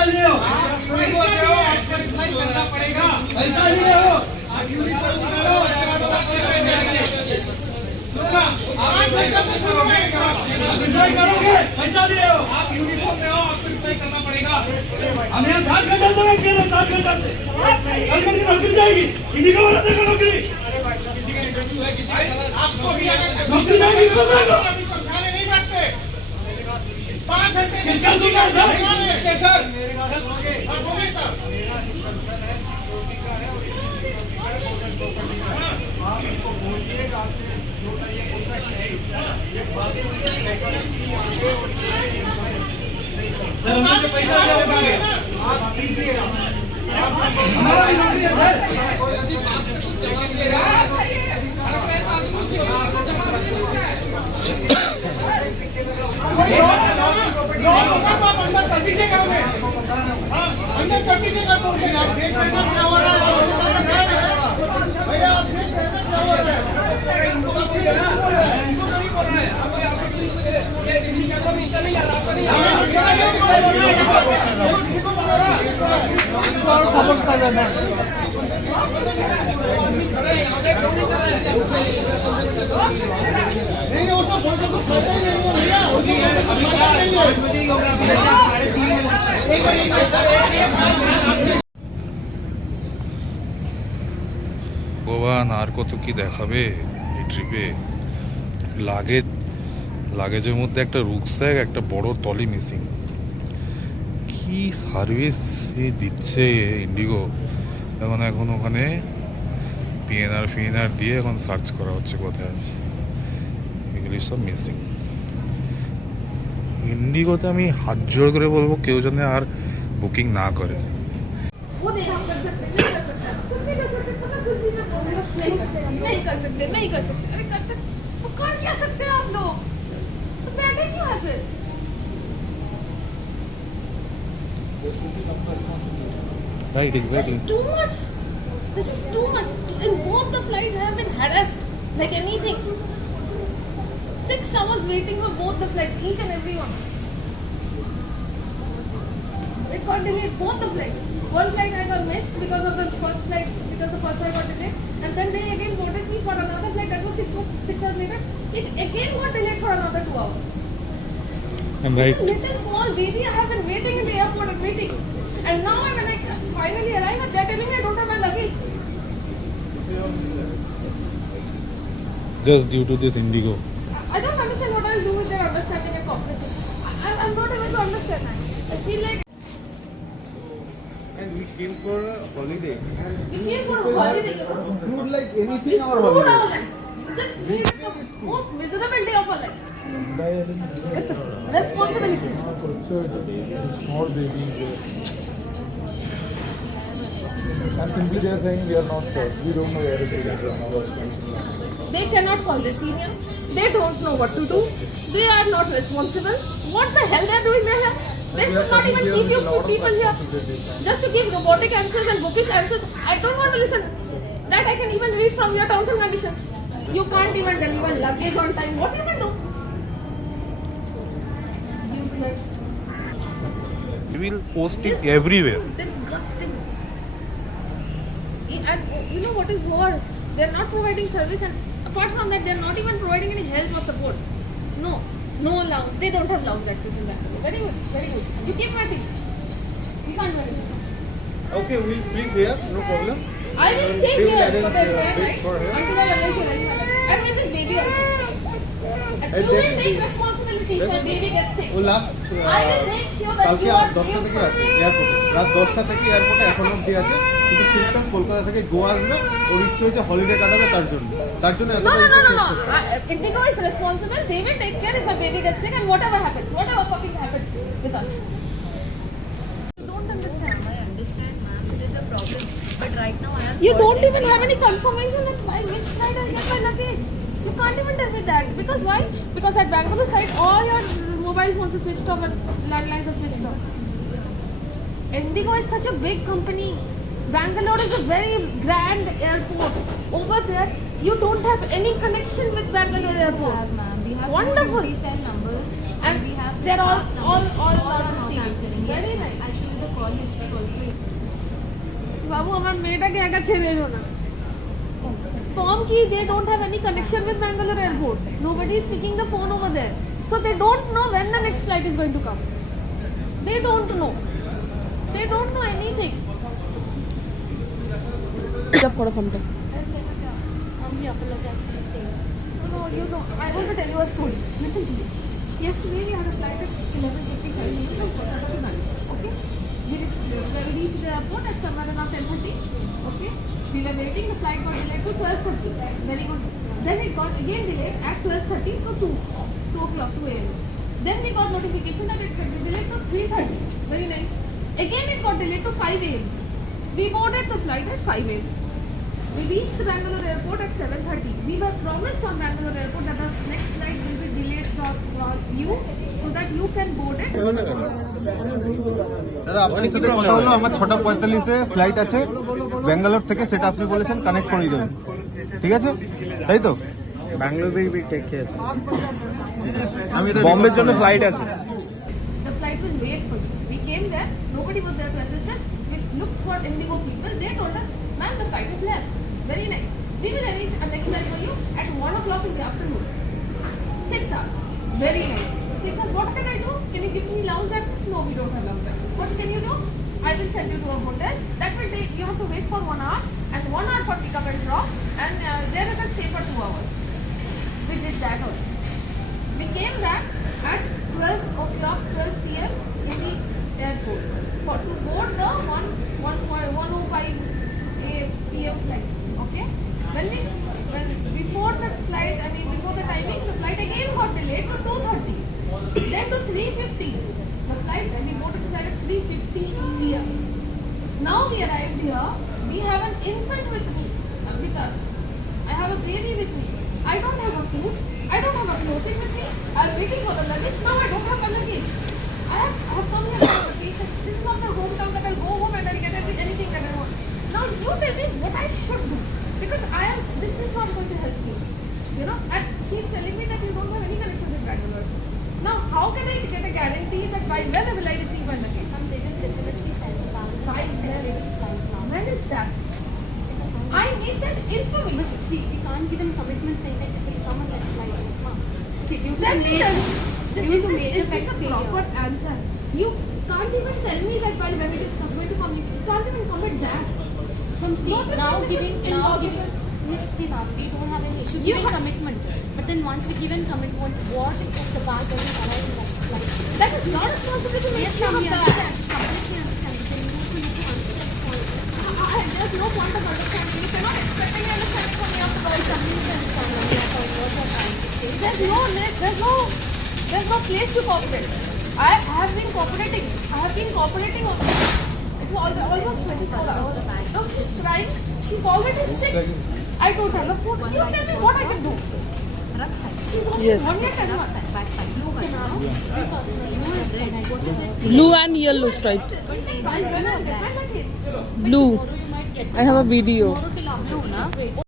पैसा लिए हो, आपको रिप्लाई करना पड़ेगा। पैसा लिए हो, आप यूनिफॉर्म निकालो, उसके बाद बात करेंगे। सुनो ना, आप रिप्लाई कैसे करोगे? रिप्लाई करोगे, पैसा लिए हो। आप यूनिफॉर्म में हो, आपको रिप्लाई करना पड़ेगा। हम यहाँ 7 घंटे से वेट कर रहे हैं, 7 घंटे से। कल मेरी नौकरी जाएगी, इंडिगो वाला देखो नौकरी। आपको भी अगर नौकरी जाएगी, कब जाएगा? अभी समझाने नहीं बैठते। 5 घंटे से किसका सुनना है, सर? ओके सर, हाँ बोलिए सर। आप इनको बोलिए आपसे जो ये कॉन्ट्रैक्ट है ये बातें हुई है सर, हमने पैसा दिया होगा आगे। आप कीजिए हमारा भी नौकरी है, सर। लॉस होगा तो आप अंदर कर दीजिएगा हमें। हाँ, अंदर कर दीजिएगा तो आप देख रहे हैं क्या हो रहा है। भैया आप देख रहे हैं क्या हो रहा है। इनको नहीं बोल रहा है। सपोर्ट कर रहे हैं। नहीं वो सब बोलते तो फायदा ही नहीं है भैया। ভগবান আর কত কি দেখাবে এই ট্রিপে। লাগেজের মধ্যে একটা রুকস্যাক, একটা বড় টলি মিসিং। কি সার্ভিস দিচ্ছে ইন্ডিগো। এখন ওখানে পিএনআর দিয়ে এখন সার্চ করা হচ্ছে কোথায় আছে। এগুলি সব মিসিং। ইন্ডিগোতে আমি হাত জোড় করে বলবো কেউ যেন আর বুকিং না করে। वो नहीं हम कर सकते कुछ नहीं कर सकते पता कुछ भी मैं बोल रही हूँ नहीं कर सकते अरे कर सकते तो कर क्या सकते हैं आप लोग तो बैठे क्यों है फिर right, This is too much in both the flights I have been harassed like anything 6 hours waiting for both the flights each and every one it got delayed both the flights. One flight I got missed because of the first flight got delayed, and then they again voted me for another flight that was 6 hours later. It again got delayed for another 2 hours. And right, Little small baby, I have been waiting in the airport and waiting, and now when I finally arrive, they're telling me I don't have my luggage. just due to this Indigo. I don't understand what I'll do with their understanding and cooperation. I'm not able to understand that. I feel like and we came for a holiday we came for a holiday. screwed like anything We screwed our life. Just made it the most miserable day of our life. With responsibility. Small baby. I'm simply just saying we are not we don't know where it is right now. They cannot call their seniors. They don't know what to do. They are not responsible. What the hell they are doing there? They should not even keep you people here. Just to give robotic answers and bookish answers. I don't want to listen. That I can even read from your terms and conditions. You can't even deliver luggage on time. What you can do? Useless. We will post it everywhere. Disgusting. And you know what is worse? They're not providing service, and apart from that, they're not even providing any help or support. No lounge. They don't have lounge access in Bangalore. Very good. You keep waiting. We can't do anything. okay we'll sleep here no problem I will stay They will here arrange, for the entire wait night for her. until I arrange your life. And with this baby also. And And you will then- take responsibility if my baby gets sick. ও last I will make sure that কালকে you are 10টা here থেকে for আছে এয়ারপোর্টে রাত 10টা থেকে এয়ারপোর্টে এখন অবধি আছে কিন্তু ফিরতাম কলকাতা থেকে গোয়া আসবে ওর ইচ্ছে হয়েছে হলিডে কাটাবে তার জন্য No. এতটা Indigo is responsible. They will take care if a baby gets sick and whatever happens fucking happens with us. You don't understand. I understand, ma'am. It is a problem. But right now I am. You don't even have any confirmation that by which flight I'll get my luggage. You can't even tell me that. Because why? Because at Bangalore side, all your mobile phones are switched off and landlines are switched off. Indigo is such a big company. Bangalore is a very grand airport. Over there, you don't have any connection with Bangalore airport. Ma'am, we have Wonderful. cell numbers And we have they're all staff numbers. all are not answering. answering. Yes, Very ma'am. nice. I'll show you the call history also. বাবু আমার মেয়েটাকে একা ছেড়ে এলো না Form key, they don't have any connection with Bangalore airport. Nobody is picking the phone over there. So they don't know when the next flight is going to come. They don't know. They don't know anything. Jab karo phone pe. We apologize for the same. No, you know, I want to tell you a story. Listen to me. Yesterday we had a flight at 11:55 from Kolkata to Bangalore. Okay? We reached the airport at somewhere around 10:30. Okay? We were waiting, the flight got delayed to 12:30. Very good. Then it got again delayed at 12:30 to 2 o'clock, 2 a.m. Then we got notification that it got delayed to 3:30. Very nice. Again it got delayed to 5 a.m. We boarded the flight at 5 a.m. We reached Bangalore airport at 7:30. We were promised on Bangalore airport that our next flight will be delayed for you so that you can board it. দাদা আপনার সাথে কথা হলো, আমার 6:45-এ flight আছে ব্যাঙ্গালোর থেকে, সেটা আপনি বলেছেন কানেক্ট করিয়ে দেবেন, ঠিক আছে তাই তো? ব্যাঙ্গালোর থেকে টেক কেয়ার আমি এটা বম্বের জন্য ফ্লাইট আছে। The flight will wait for you. We came there, nobody was there to assist us. We looked for Indigo people. They told us, ma'am, the flight is left. Very nice. We will arrange a next flight for you at 1 o'clock in the afternoon. 6 hours. Very nice. 6 hours. What can I do? Can you give me lounge access? No, we don't have lounge access. What can you do? I will send you to a hotel. That will take, you have to wait for 1 hour and 1 hour for pick up and drop, and there you can stay for 2 hours. We did that also. We came back at 12 o'clock, 12 p.m. in the airport for to board the 1:05 p.m. flight. Okay? When before the flight, before the timing, the flight again got delayed to 2:30, then to 3:50. The flight, when we boarded the flight at 3:50 p.m. Now we arrived here. We have an infant with me, with us. I have a baby with me. I don't have a food. I don't have a clothing with me. I was waiting for the luggage. Now I don't have my luggage. I have come here for vacation. This is not my hometown that I'll go home and I'll get anything that I want. Now you tell me what I should do. Because this is not going to help me. You know, and he's telling me that you don't have any connection with Bangalore. Now how can I get a guarantee that by when will I receive my luggage? They will definitely send the When is that? I need that information. See, we can't give any commitment saying that it will come on that flight. See, you Let can me make tell you. This is This is a proper answer. You can't even tell me that by when it is going to come. You can't even commit that. see, Not now that this is giving, impossible. see now, we don't have any issue You giving have- commitment. But then once we give in commitment, what if the bag doesn't arrive in that flight? That is not responsibility to make Yes, sure ma'am, of we that. understand. Completely understand. Then you also need to understand the point. There's no point of understanding. You cannot expect any understanding from me after all. What you're trying to say. There's no place to cooperate. I have been cooperating. It's almost 24 hours. Now she's crying. She's already sick. I told her, look, you tell me what I can do. She's only 1 year 10 months. Blue and yellow stripe. When I get my luggage. Blue. You might get I have a video. tomorrow till afternoon.